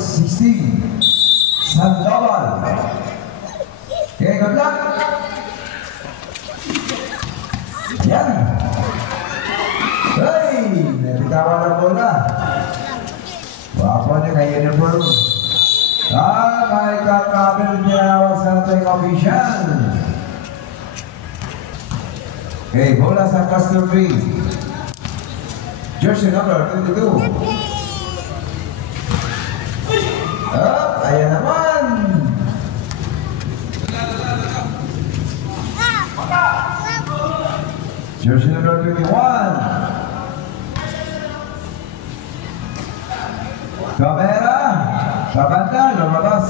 16. Sandoval. Okay, good luck. Yan. Hey, nabitawan na bola. Wapo niya kay uniform. May kakabel niya sa ating official. Okay, bola sa cluster 3. Jersey number 22. Ayan naman. Jersey number 21. Kamera, kabanda, lumabas.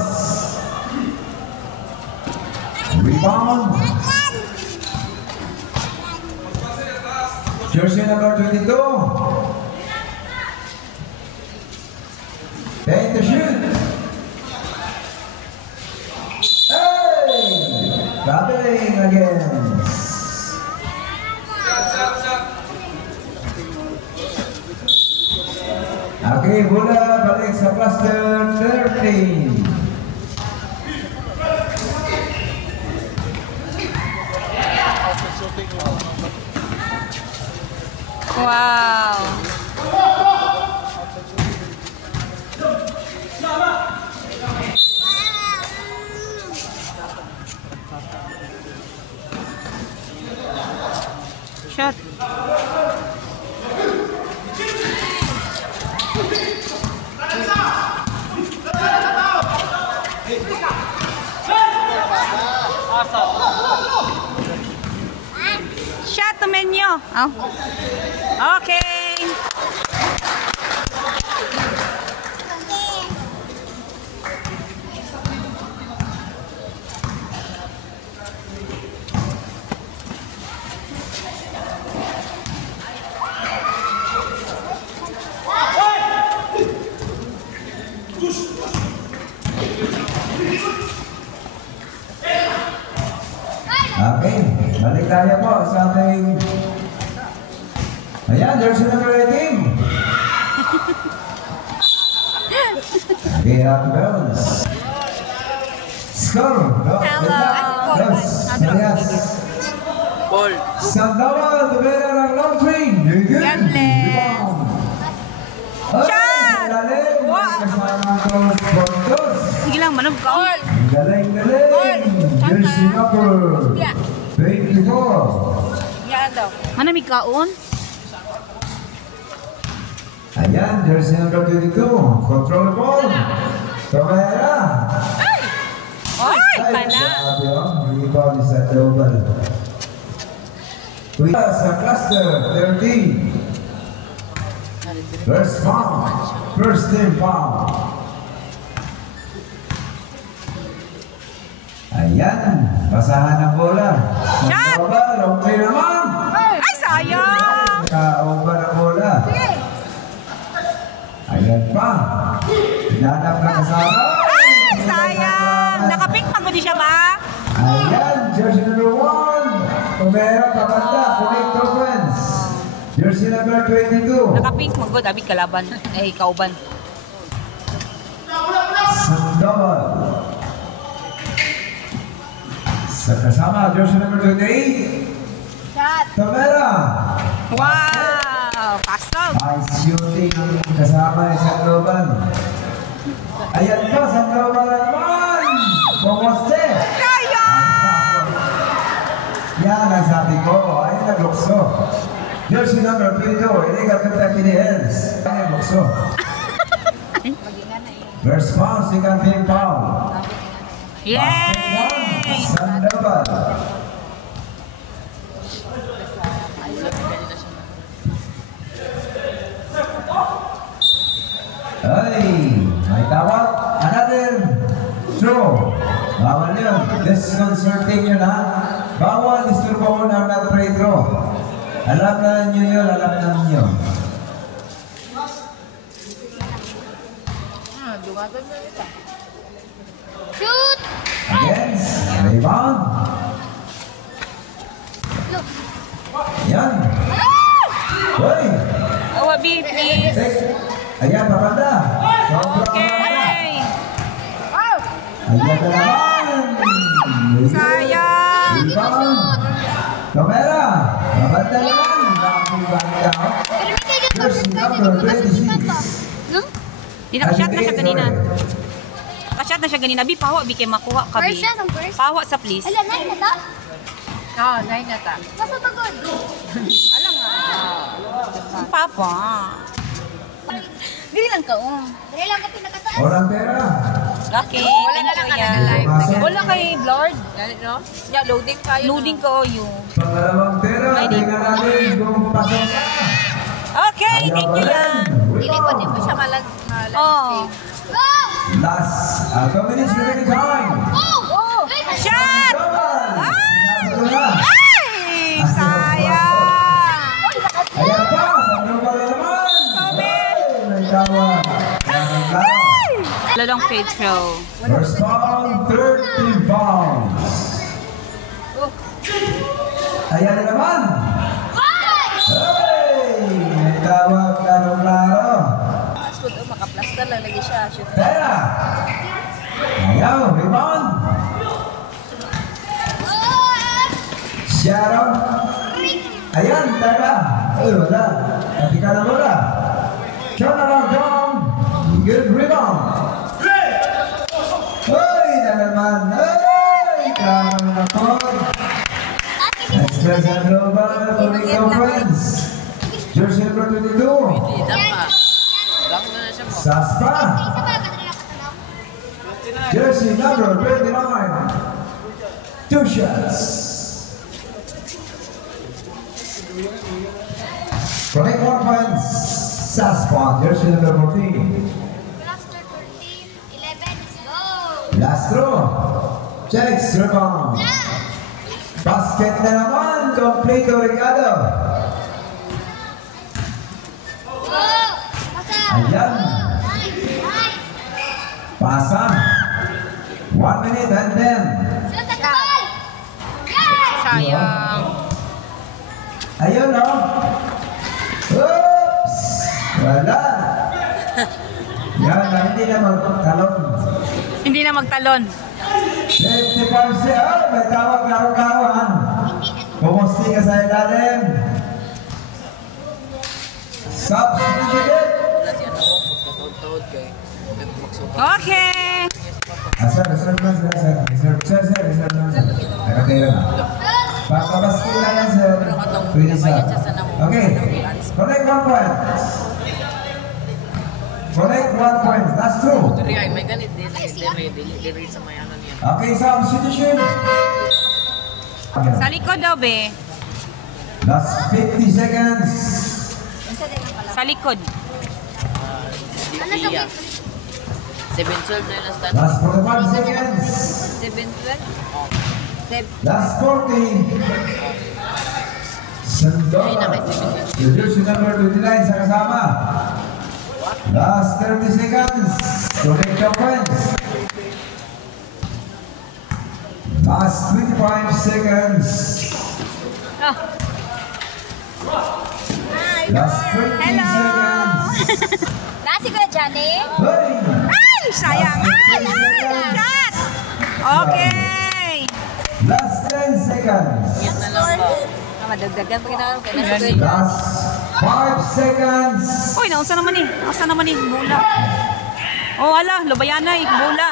Rebound. Jersey number 22. Take the shoot. Hey! Traveling again. Okay, bola balik sa cluster 13. Wow. Shot. Shot to menu. Oh. Okay. Okay, balik tayo po sa ating... Ayan, jersey number 18. Okay, up bounds. Score. Ball. Sandoval, tumira ng long train. Godless. Shot! Sige lang, manong goal. Galing. Jersey number 24. Ano may kaon? Ayan, jersey number 22. Control ball. Kamera. Ay, pala. Rebound is at double. Sa cluster 13. First foul. First team foul. Ayan, basahan ng bola. Shot! Long play naman. Ay, sayang! Naka-over ang bola. Ayan pa. Hinanap na kasama. Ay, sayang! Nakapink pa ko di siya ba? Ayan, jersey number 1. Pumera, kabanda, connect offense. Jersey number 22. Nakapink mo good, abig kalaban. Eh, kauban. Sandoval. Sa kasama, jersey number 28. Shot! Pumera. Wow! Pasok! Nice shooting ang kasama ni Sandoval. Ayan pa, Sandoval na naman. Pumoste. Kaya! Yan ang sabi ko. Ayun ang lukso. Jersey number 22. Illegal Kentucky Hills. Ayun ang lukso. First foul, second team foul. Yay! Sandoval. Ay, may tawag. Another throw. Bawal yun. Disconcerting yun ha. Bawal disturbo ng free throw. Alam na nyo yun, alam na nyo. Shoot! Against, rebound. Yan. Hoy! Awa, B, please. Ayan, papanda. Okay. Ayan na naman. Sayang. Rebound. Kamera. Mabanda naman. Bakong banda. Jersey number 26. Di nakasyat na siya kanina. Nakasyat na siya kanina. Bi, pawa. Bi, kay makuha ka, Bi. Pawa sa please. Ala, 9 na ta? Oo, 9 na ta. Basta pagod. Alam nga. Ang papa. Dili lang ka, Dali lang ka pinakataas. Walang pera. Okay, wala na lang ka na live. Wala kay Lord. No? Yeah, loading kayo. Loading ko yung. Pangalawang pera. Tingnan natin kung pasok na. Okay, thank you yan. Dili ko din mo siya Oh. Go! Last 2 minutes remaining time. Go! Shot! Double. Sinabi ko na. Ay! Sayang! Ayan pa. Sa double na naman. May tawag. Lalong fade throw. First round, 13 pounds. Ayan na naman. Hey! May tawag klaro-klaro. Makaplaster lang lagi siya. Pera. Ayaw, rebound. Sharon. Ayan, tara. Ay, wala. Pati ka na wala. Turn around down. Good rebound. Ay, na naman. Ay, kamo na po. Express and global for the conference. Jersey number 22. Saspa. Jersey number 29. 2 shots. Connect 1 points. Saspa. Jersey number 14. Cluster 13, 11, let's go! Last throw. Checks rebound. Basket na naman. Complete Ricardo. Go! Pasa! Ayan. Nice! Pasa. 1 minute and 10. Sunod na kapal! Yes! Sayang. Ayun, no? Oops! Wala. Yan, hindi na magtalon. Hindi na magtalon. 55 siya. Oh, may tawag laro-laruan. Pumusti ka sa ilalim. Substitute. Okay. Sir. Nakatira na. Papabaskil na yan, sir. Pwede sa. Okay. Connect 1 point. Connect 1 point. That's true. May ganit din. Dili sa mayanan niya. Okay, substitution. Sa likod daw, be. Last 50 seconds. Sa likod. Ano sa Iya. 7-12 na yung start. Last 45 seconds. 7-12? Last 40. Sandola. Jersey number 29 sa kasama. Last 30 seconds. Connect your points. Last 25 seconds. Oh. Last 20 Hello. seconds. Nasi ko na dyan eh. Hey! Ay, sayang. Ay, shot. Okay. Last 10 seconds. Yan na lang ba? Madagdagan pa kinakaroon. Last 5 seconds. Uy, nausa naman eh. Nausa naman eh. Bola. Oh, ala. Lubayana eh. Bola.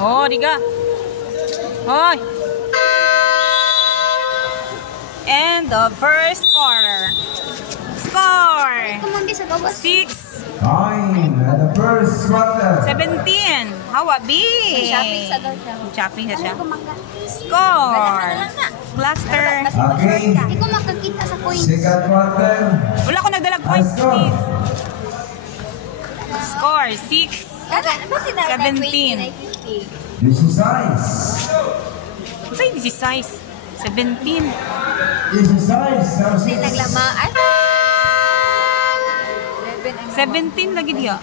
Oh, diga. Hoy. End of first quarter. Score. Kumandi sa gawas. 6. Time at the first quarter. 17. Hawa, B. Shopping sa daw siya. Shopping sa siya. Ano ko maka... Score. Cluster. Okay. Hindi ko makakita sa coins. Second quarter. Wala ko nagdalag points, please. Score. 6. Kaka, ano sinabi? 17. 20, This is size. Sa'yo, this is size. 17. This is size. Hindi naglama. Ay! 17 lagi diya.